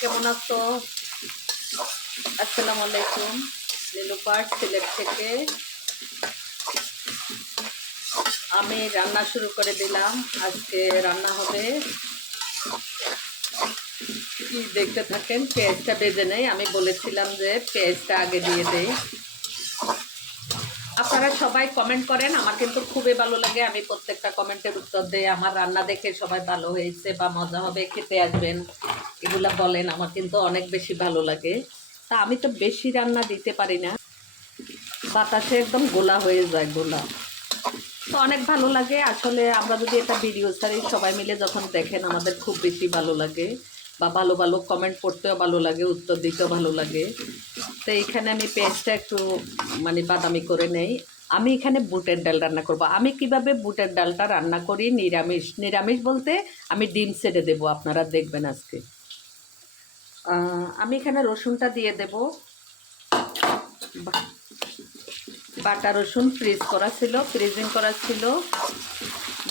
কেমন আছো? আসসালামু আলাইকুম। সিলেট থেকে। আমি রান্না শুরু করে দিলাম। আজকে রান্না হবে কি দেখতে থাকেন? পেঁয়াজটা বেজে নেই। আমি বলেছিলাম যে পেঁয়াজটা আগে দিয়ে দেই। আপনারা সবাই কমেন্ট করেন। আমার কিন্তু খুবই ভালো লাগে। আমি প্রত্যেকটা কমেন্টের উত্তর দেই। আমার রান্না দেখে সবাই ভালো হয়েছে বা মজা হবে, খেতে আসবেন, এগুলা বলেন। আমার কিন্তু অনেক বেশি ভালো লাগে। তা আমি তো বেশি রান্না দিতে পারি না। বাতাসে একদম গোলা হয়ে যায়, গোলা। তো অনেক ভালো লাগে। আসলে আমরা যদি একটা ভিডিও ছাড়ি, সবাই মিলে যখন দেখেন, আমাদের খুব বেশি ভালো লাগে। বা ভালো ভালো কমেন্ট করতেও ভালো লাগে, উত্তর দিতেও ভালো লাগে। তো এখানে আমি পেঁয়াজটা একটু মানে বাদামি করে নেই। আমি এখানে বুটের ডাল রান্না করব। আমি কীভাবে বুটের ডালটা রান্না করি? নিরামিষ। নিরামিষ বলতে আমি ডিম ছেড়ে দেবো, আপনারা দেখবেন আজকে। আমি এখানে রসুনটা দিয়ে দেব। বাটা রসুন ফ্রিজ করা ছিল ফ্রিজিং করা ছিল।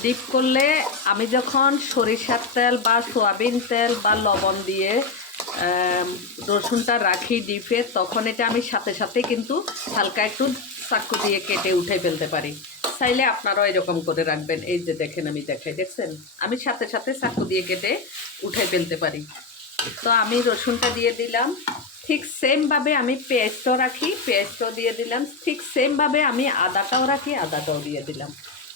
ডিপ করলে আমি যখন সরিষার তেল বা সোয়াবিন তেল বা লবণ দিয়ে রসুনটা রাখি ডিপে, তখন এটা আমি সাথে সাথে কিন্তু হালকা একটু চাকু দিয়ে কেটে উঠে ফেলতে পারি। চাইলে আপনারাও এরকম করে রাখবেন। এই যে দেখেন আমি দেখাই, দেখছেন? আমি সাথে সাথে চাকু দিয়ে কেটে উঠে ফেলতে পারি। তো আমি রসুনটা দিয়ে দিলাম। ঠিক সেমভাবে আমি পেঁয়াজটাও রাখি পেঁয়াজটাও দিয়ে দিলাম। ঠিক সেমভাবে আমি আদাটাও রাখি, আদাটাও দিয়ে দিলাম।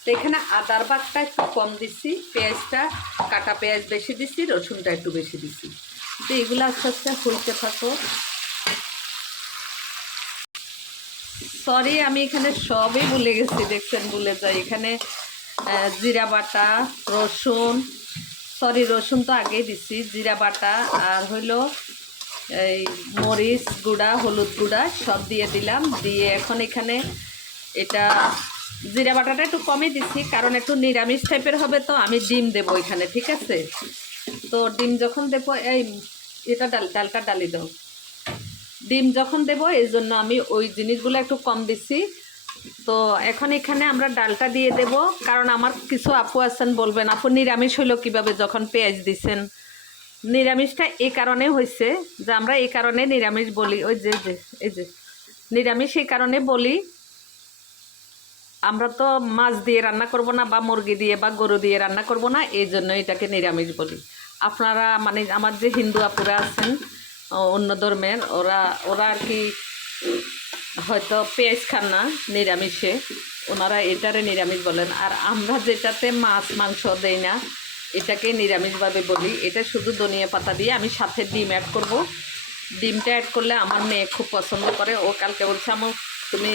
তো এখানে আদার বাগটা একটু কম দিচ্ছি পেঁয়াজটা, কাটা পেঁয়াজ বেশি দিচ্ছি রসুনটা একটু বেশি দিচ্ছি তো এগুলো আস্তে আস্তে হইতে থাকো। সরি আমি এখানে সবই ভুলে গেছি, দেখছেন ভুলে যাই। এখানে জিরা বাটা, রসুন সরি রসুন তো আগেই দিচ্ছি জিরা বাটা আর হইল এই মরিচ গুঁড়া, হলুদ গুঁড়া সব দিয়ে দিলাম। দিয়ে এখন এখানে এটা জিরা বাটাটা একটু কমই দিচ্ছি কারণ একটু নিরামিষ টাইপের হবে তো, আমি ডিম দেবো এখানে, ঠিক আছে? তো ডিম যখন দেবো, এই এটা ডাল, ডালটা ডালি দাও। ডিম যখন দেব, এই জন্য আমি ওই জিনিসগুলো একটু কম দিছি। তো এখন এখানে আমরা ডালটা দিয়ে দেব, কারণ আমার কিছু আপু আছেন, বলবেন, আপু, নিরামিষ হইল কীভাবে? যখন পেঁয়াজ দিছেন। নিরামিষটা এই কারণে হয়েছে যে আমরা এই কারণে নিরামিষ বলি, ওই যে যে, এই যে, নিরামিষ এই কারণে বলি আমরা তো মাছ দিয়ে রান্না করব না বা মুরগি দিয়ে বা গরু দিয়ে রান্না করব না, এই জন্য এটাকে নিরামিষ বলি। আপনারা মানে আমার যে হিন্দু আপুরা আছেন অন্য ধর্মের, ওরা ওরা আর কি হয়তো পেঁয়াজ খান না নিরামিষে। ওনারা এটারে নিরামিষ বলেন। আর আমরা যেটাতে মাছ, মাংস দেই না, এটাকে নিরামিষভাবে বলি। এটা শুধু ধনিয়া পাতা দিয়ে আমি সাথে ডিম অ্যাড করব। ডিমটা অ্যাড করলে আমার মেয়ে খুব পছন্দ করে। ও কালকে বলছে আমার তুমি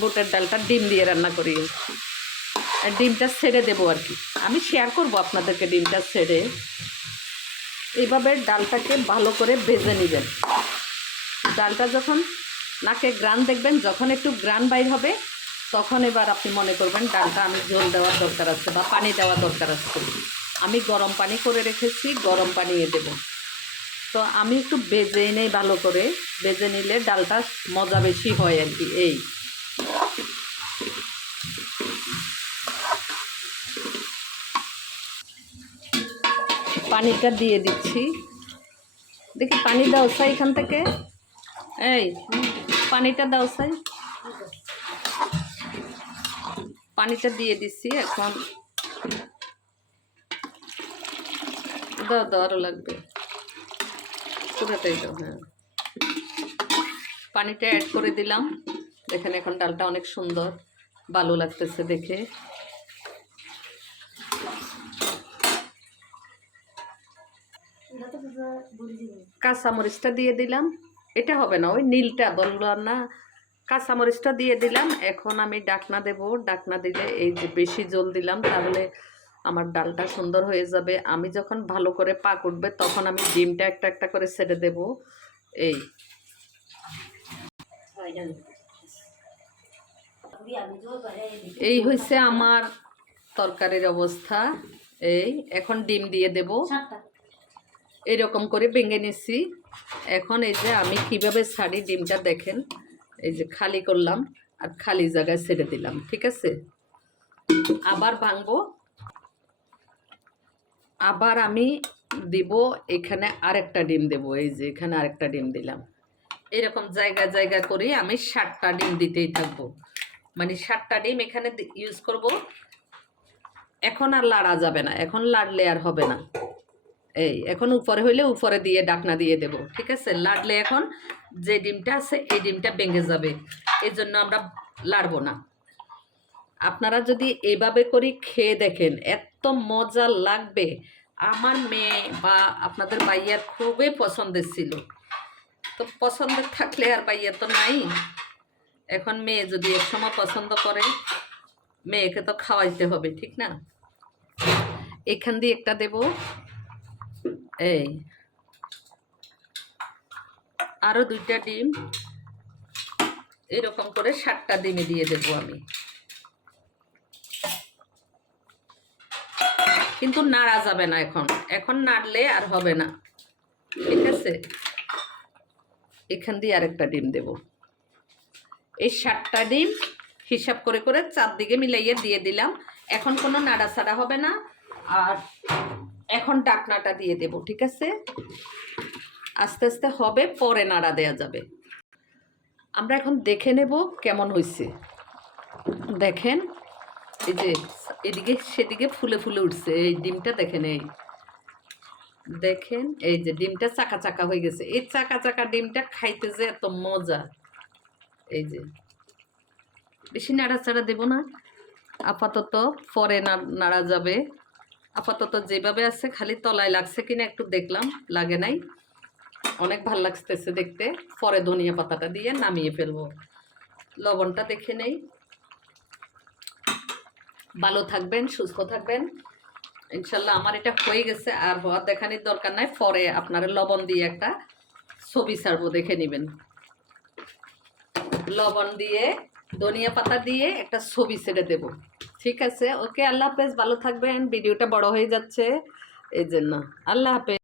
বুটের ডালটা ডিম দিয়ে রান্না করি। আর ডিমটা ছেড়ে দেবো আর কি। আমি শেয়ার করব আপনাদেরকে ডিমটা ছেড়ে। এইভাবে ডালটাকে ভালো করে ভেজে নেবেন। ডালটা যখন নাকে গ্রান দেখবেন, যখন একটু গ্রান বাইর হবে, তখন এবার আপনি মনে করবেন ডালটা আমি জল দেওয়ার দরকার আছে বা পানি দেওয়া দরকার আছে। আমি গরম পানি করে রেখেছি, গরম পানি এ দেবো। তো আমি একটু বেজে নেই ভালো করে। বেজে নিলে ডালটা মজা বেশি হয় আর কি, এই। পানিটা দিয়ে দিচ্ছি। দেখি পানি দাও সাই এখান থেকে। এই, পানিটা দাও সাই। পানিটা দিয়ে দিচ্ছি এখন। দাও দাও আরও লাগবে। হ্যাঁ। পানিটা অ্যাড করে দিলাম। দেখেন এখন ডালটা অনেক সুন্দর। ভালো লাগতেছে দেখে। কাঁচামরিচটা দিয়ে দিলাম। এটা হবে না, ওই নীলটা বললাম না। কাঁচামরিচটা দিয়ে দিলাম। এখন আমি ডাকনা দেব। ডাকনা দিলে এই যে বেশি জল দিলাম, তাহলে আমার ডালটা সুন্দর হয়ে যাবে। আমি যখন ভালো করে পাক উঠবে, তখন আমি ডিমটা একটা একটা করে ছেড়ে দেব। এই। এই হয়েছে আমার তরকারির অবস্থা। এই, এখন ডিম দিয়ে দেব। এরকম করে ভেঙে নিচ্ছি এখন এই যে আমি কীভাবে ছাড়ি ডিমটা দেখেন, এই যে খালি করলাম আর খালি জায়গায় ছেড়ে দিলাম, ঠিক আছে? আবার ভাঙবো। আবার আমি দিব, এখানে আরেকটা ডিম দেব, এই যে এখানে আরেকটা ডিম দিলাম। এরকম জায়গা জায়গা করে আমি ষাটটা ডিম দিতেই থাকব। মানে ষাটটা ডিম এখানে ইউজ করব। এখন আর লাড়া যাবে না, এখন লাড়লে আর হবে না। এই, এখন উপরে হইলে উপরে দিয়ে ডাকনা দিয়ে দেব, ঠিক আছে? লাড়লে এখন যে ডিমটা আছে, এই ডিমটা ভেঙে যাবে, এই জন্য আমরা লাড়বো না। আপনারা যদি এইভাবে করি খেয়ে দেখেন, এত মজা লাগবে। আমার মেয়ে বা আপনাদের ভাইয়ার খুবই পছন্দের ছিল। তো পছন্দের থাকলে আর ভাইয়া তো নাই। এখন মেয়ে যদি এক সময় পছন্দ করে, মেয়েকে তো খাওয়াইতে হবে, ঠিক না? এখান দিয়ে একটা দেব। এই। আরও দুইটা ডিম। এরকম করে সাতটা ডিমে দিয়ে দেবো আমি। কিন্তু নাড়া যাবে না এখন। এখন নাড়লে আর হবে না। ঠিক আছে? এখান দিয়ে আরেকটা ডিম দেব। এই সাতটা ডিম হিসাব করে করে চারদিকে মিলাইয়ে দিয়ে দিলাম। এখন কোনো নাড়াচাড়া হবে না। আর এখন ডাকনাটা দিয়ে দেব, ঠিক আছে? আস্তে আস্তে হবে, পরে নাড়া দেয়া যাবে। আমরা এখন দেখে নেব কেমন হয়েছে দেখেন, এই যে এদিকে সেদিকে ফুলে ফুলে উঠছে, এই ডিমটা দেখেন, এই। দেখেন, এই যে ডিমটা চাকা চাকা হয়ে গেছে। এই চাকা চাকা ডিমটা খাইতে যে এত মজা। এই যে। বেশি নাড়াচাড়া দেব না। আপাতত পরে নাড়া যাবে। আপাতত যেভাবে আছে খালি তলায় লাগছে কিনা একটু দেখলাম, লাগে নাই। অনেক ভালো লাগতেছে দেখতে। পরে ধনিয়া পাতাটা দিয়ে নামিয়ে ফেলব। লবণটা দেখে নেই। ভালো থাকবেন, সুস্থ থাকবেন। ইনশাল্লাহ আমার এটা হয়ে গেছে, আর হওয়ার দেখানির দরকার নাই। পরে আপনারা লবণ দিয়ে একটা ছবি ছাড়বো, দেখে নেবেন। লবণ দিয়ে, ধনিয়া পাতা দিয়ে একটা ছবি ছেড়ে দেব। ঠিক আছে। ওকে আল্লাহ হাফেজ, ভালো থাকবেন। ভিডিওটা বড় হয়ে যাচ্ছে। এই জন্য। আল্লাহ হাফেজ।